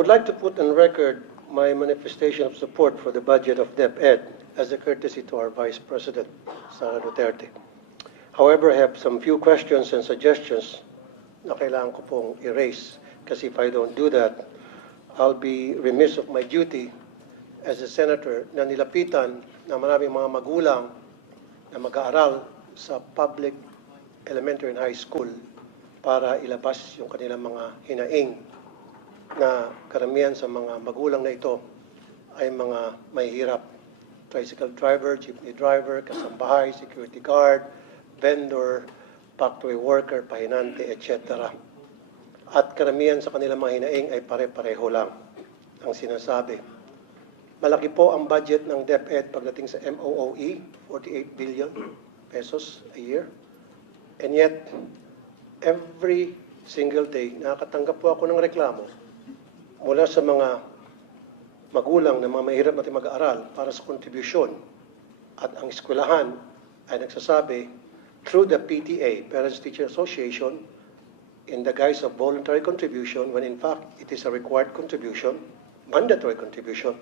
would like to put on record my manifestation of support for the budget of DepEd as a courtesy to our Vice President, Sara Duterte. However, I have some few questions and suggestions na kailangan ko pong erase kasi if I don't do that, I'll be remiss of my duty as a senator na nilapitan na maraming mga magulang na mag-aaral sa public elementary and high school para ilabas yung kanilang mga hinaing na karamihan sa mga magulang na ito ay mga mahihirap. Tricycle driver, jeepney driver, kasambahay, security guard, vendor, factory worker, pahinante, etc. At karamihan sa kanilang mga hinaing ay pare-pareho lang ang sinasabi. Malaki po ang budget ng DepEd pagdating sa MOOE, 48 billion pesos a year. And yet, every single day, nakakatanggap po ako ng reklamo mula sa mga magulang na mga mahirap natin mag-aaral para sa kontribusyon. At ang eskwelahan ay nagsasabi through the PTA, Parents Teacher Association, in the guise of voluntary contribution, when in fact it is a required contribution, mandatory contribution,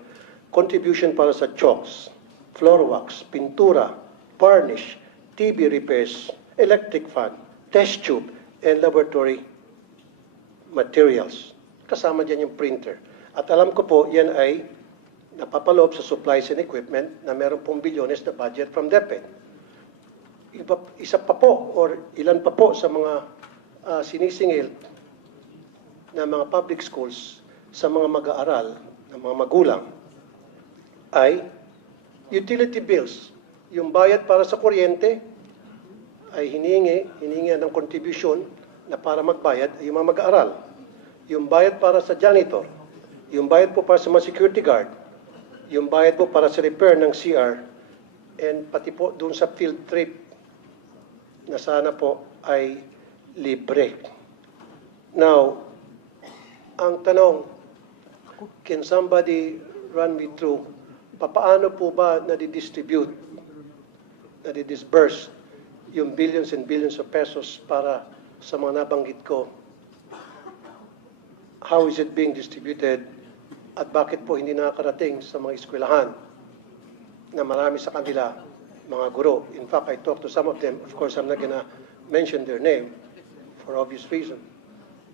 contribution para sa chalks, floor wax, pintura, varnish, TV repairs, electric fan, test tube, and laboratory materials. Kasama dyan yung printer. At alam ko po, yan ay napapaloob sa supplies and equipment na meron pong bilyones na budget from DepEd. Isa pa po, or ilan pa po sa mga sinisingil na mga public schools sa mga mag-aaral, na mga magulang, ay utility bills. Yung bayad para sa kuryente ay hiningi ng contribution na para magbayad ay yung mga mag-aaral. Yung bayad para sa janitor, yung bayad po para sa mga security guard, yung bayad po para sa repair ng CR, and pati po dun sa field trip na sana po ay libre. Now, ang tanong, can somebody run me through, papaano po ba nadi-distribute, nadi-disburse yung billions and billions of pesos para sa mga nabanggit ko? How is it being distributed at bakit po hindi nakakarating sa mga eskwelahan na marami sa kanila mga guro? In fact, I talked to some of them. Of course, I'm not gonna mention their name for obvious reason.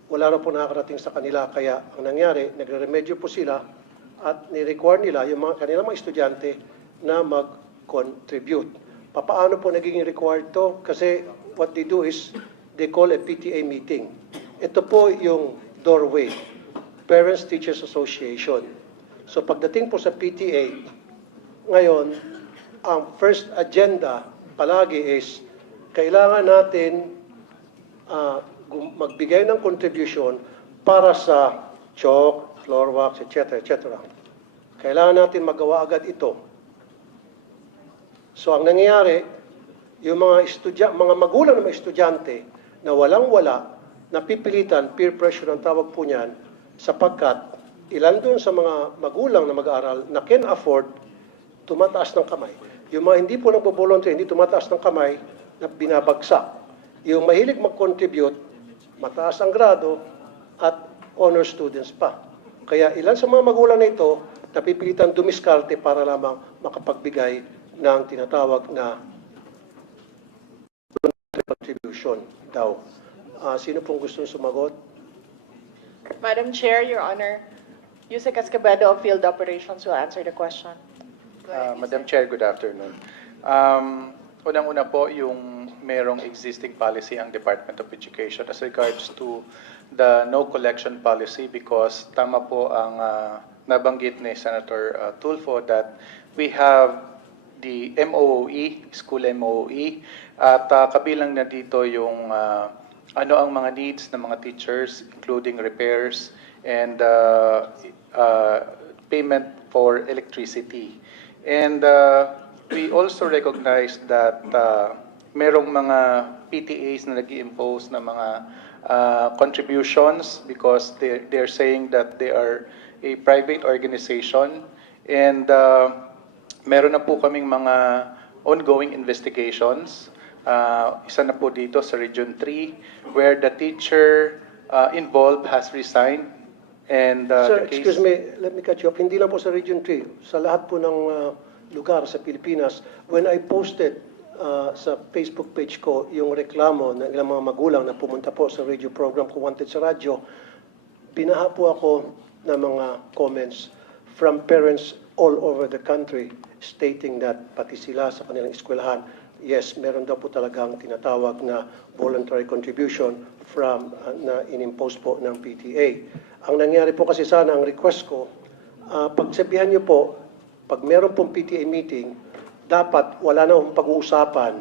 Wala na po nakakarating sa kanila, kaya ang nangyari, nagre-remedyo po sila at ni-require nila yung kanilang mga estudyante na mag-contribute. Paano po naging required to? Kasi what they do is they call a PTA meeting. Ito po yung doorway, Parents Teachers Association. So pagdating po sa PTA, ngayon, ang first agenda palagi is kailangan natin magbigay ng contribution para sa chalk, floor wax, etc. etc. Kailangan natin magawa agad ito. So ang nangyayari, yung mga magulang ng mga estudyante na walang-wala, napipilitan, peer pressure ang tawag po niyan, sapagkat ilan doon sa mga magulang na mag-aaral na can afford, tumataas ng kamay. Yung mga hindi po nagbo-volunteer, hindi tumataas ng kamay, na binabagsak. Yung mahilig mag-contribute, mataas ang grado at honor students pa. Kaya ilan sa mga magulang na ito, napipilitan dumiskarte para lamang makapagbigay ng tinatawag na contribution daw. Sino pong gusto sumagot? Madam Chair, Your Honor, Yusek Escobedo of Field Operations will answer the question. Madam Chair, good afternoon. Unang-una po, yung merong existing policy ang Department of Education as regards to the no collection policy, because tama po ang nabanggit ni Senator Tulfo that we have the MOOE, school MOOE, at kabilang na dito yung ano ang mga needs ng mga teachers, including repairs and payment for electricity. And we also recognize that merong mga PTAs na nag-i-impose na mga contributions because they're saying that they are a private organization, and meron na po kaming mga ongoing investigations. Isa na po dito sa Region 3 where the teacher involved has resigned And Sir, the case, excuse me, let me cut you off. Hindi lang po sa Region 3, sa lahat po ng lugar sa Pilipinas, when I posted sa Facebook page ko yung reklamo ng ilang mga magulang na pumunta po sa radio program ko Wanted sa radyo, binaha po ako ng mga comments from parents all over the country stating that pati sila sa kanilang eskwelahan, yes, meron daw po talagang tinatawag na voluntary contribution from na inimpose po ng PTA. Ang nangyari po kasi sana, ang request ko, pagsabihan niyo po, pag meron pong PTA meeting, dapat wala na akong pag-uusapan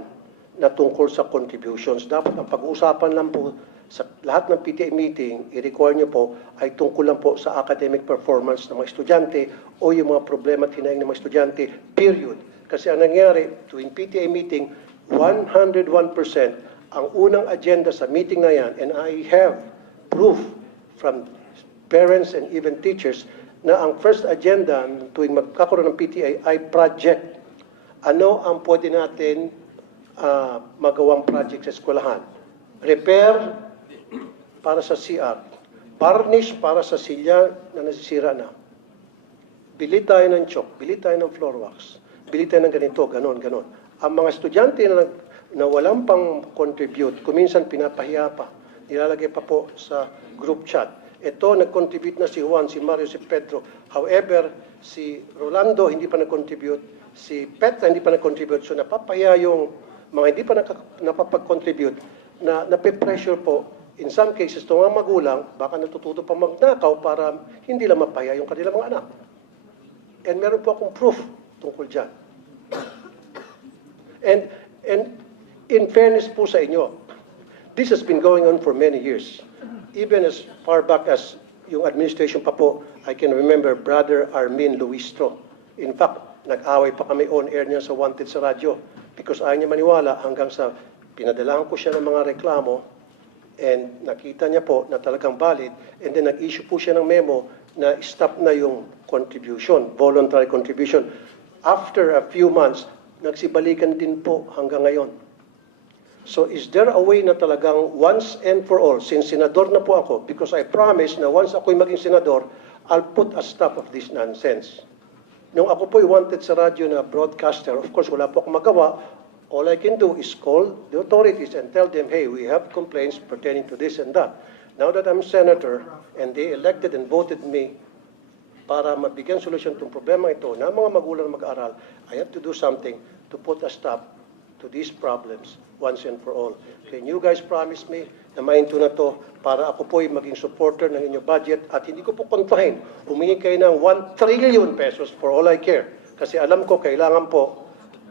na tungkol sa contributions. Dapat ang pag-uusapan lang po sa lahat ng PTA meeting, i-require niyo po, ay tungkol lang po sa academic performance ng mga estudyante o yung mga problema at hinaing ng mga estudyante, period. Kasi ang nangyari, tuwing PTA meeting, 101% ang unang agenda sa meeting na yan, and I have proof from parents and even teachers na ang first agenda tuwing magkakaroon ng PTA ay project. Ano ang pwede natin magawang project sa eskwelahan? Repair para sa CR. Varnish para sa silya na nasisira na. Bili tayo ng chalk, bili tayo ng floor wax, bili tayo ng ganito, ganon, ganon. Ang mga estudyante na walang pang contribute, kuminsan pinapahiya pa, nilalagay pa po sa group chat. Ito, nag-contribute na si Juan, si Mario, si Pedro. However, si Rolando hindi pa nag-contribute, si Petra hindi pa nag-contribute. So napapaya yung mga hindi pa napapag-contribute na nape-pressure po. In some cases, itong mga magulang, baka natututo pa magnakaw para hindi lang mapaya yung kanilang mga anak. And meron po akong proof tungkol dyan. And in fairness po sa inyo, this has been going on for many years. Even as far back as yung administration pa po, I can remember Brother Armin Luistro. In fact, nag-away pa kami on air niya sa Wanted sa radyo because ayaw niya maniwala hanggang sa pinadalahan ko siya ng mga reklamo and nakita niya po na talagang valid and then nag-issue po siya ng memo na stop na yung contribution, voluntary contribution. After a few months, nagsibalikan din po hanggang ngayon. So is there a way na talagang once and for all, since senador na po ako, because I promise na once ako'y maging senador, I'll put a stop of this nonsense. Nung ako po'y wanted sa radyo na broadcaster, of course, wala po akong magawa. All I can do is call the authorities and tell them, hey, we have complaints pertaining to this and that. Now that I'm senator and they elected and voted me para mabigyan solusyon itong problema ito na mga magulang na mag-aaral, I have to do something to put a stop to these problems once and for all. Can you guys promise me na mainto na to para ako po'y maging supporter ng inyong budget at hindi ko po kontrahin. Humingi kayo ng 1 trillion pesos for all I care. Kasi alam ko kailangan po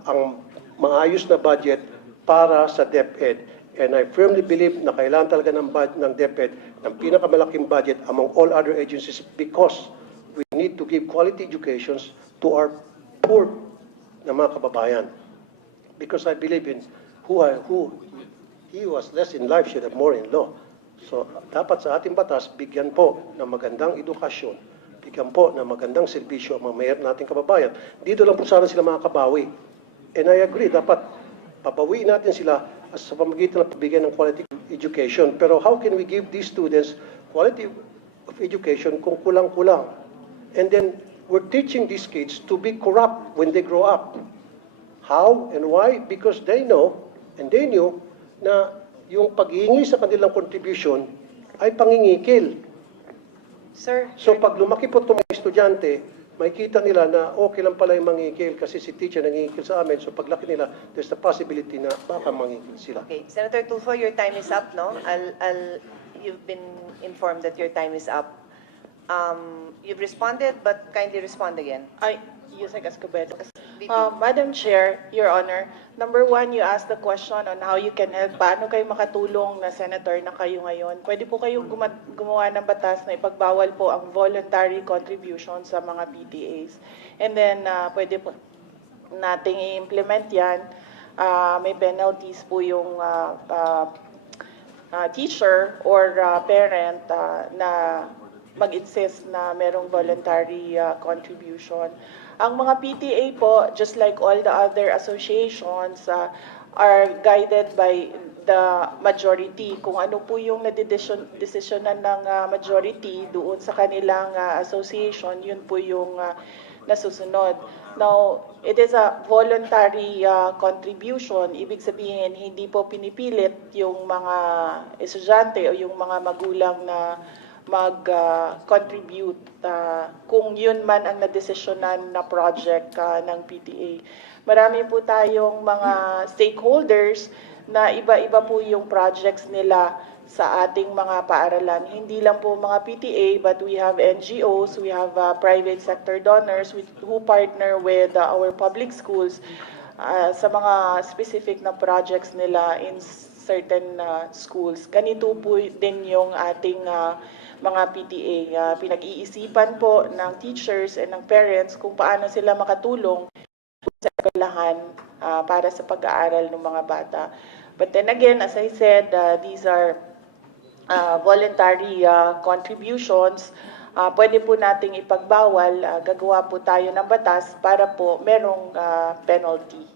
ang maayos na budget para sa DepEd. And I firmly believe na kailangan talaga ng DepEd ng pinakamalaking budget among all other agencies because we need to give quality educations to our poor na mga kababayan. Because I believe in who he was less in life should have more in law. So dapat sa ating batas, bigyan po ng magandang edukasyon, bigyan po ng magandang serbisyo ang mga mahirap nating kababayan. Dito lang po sana sila makakabawi. And I agree, dapat pabawiin natin sila sa pamamagitan ng pagbigay ng quality education. Pero how can we give these students quality of education kung kulang-kulang? And then we're teaching these kids to be corrupt when they grow up. How and why? Because they know and they knew na yung paghihingi sa kanilang contribution ay pangingikil. Sir, So pag lumaki po itong mga estudyante, makikita nila na okay lang pala yung mangingikil kasi si teacher nangingikil sa amin. So paglaki nila, there's the possibility na baka mangingikil sila. Okay, Senator Tulfo, your time is up, no? You've been informed that your time is up. You've responded, but kindly respond again. Yusek Escobedo. VP. Madam Chair, Your Honor, number one, you asked the question on how you can help. Paano kayo makatulong na senator na kayo ngayon? Pwede po kayong gumawa ng batas na ipagbawal po ang voluntary contribution sa mga PTAs. And then, pwede po nating i-implement yan. May penalties po yung teacher or parent na mag-insist na merong voluntary contribution. Ang mga PTA po, just like all the other associations, are guided by the majority. Kung ano po yung nadedesisyonan ng majority doon sa kanilang association, yun po yung nasusunod. Now, it is a voluntary contribution. Ibig sabihin, hindi po pinipilit yung mga estudyante o yung mga magulang na mag-contribute kung yun man ang nadesisyonan na project ng PTA. Marami po tayong mga stakeholders na iba-iba po yung projects nila sa ating mga paaralan. Hindi lang po mga PTA, but we have NGOs, we have private sector donors who partner with our public schools sa mga specific na projects nila in certain schools. Ganito po din yung ating mga PTA. Pinag-iisipan po ng teachers and ng parents kung paano sila makatulong sa eskwelahan para sa pag-aaral ng mga bata. But then again, as I said, these are voluntary contributions. Pwede po nating ipagbawal, gagawa po tayo ng batas para po merong penalty.